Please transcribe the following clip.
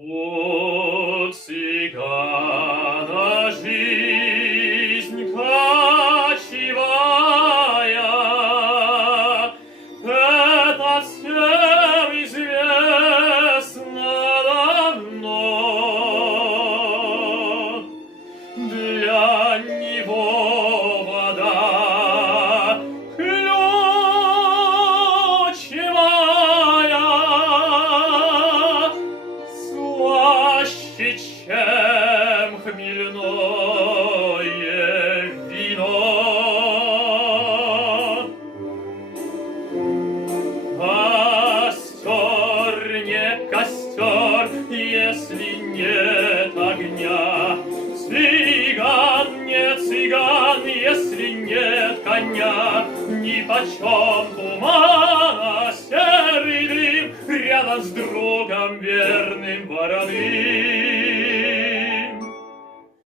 У цыгана жизнь кочевая, это всем известно давно. Для него вода ключевая, слаще, чем хмельное вино. Костер не костер, если нет огня. Цыган не цыган, если нет коня. Нипочем тумана серый дым рядом с другом верным вороным.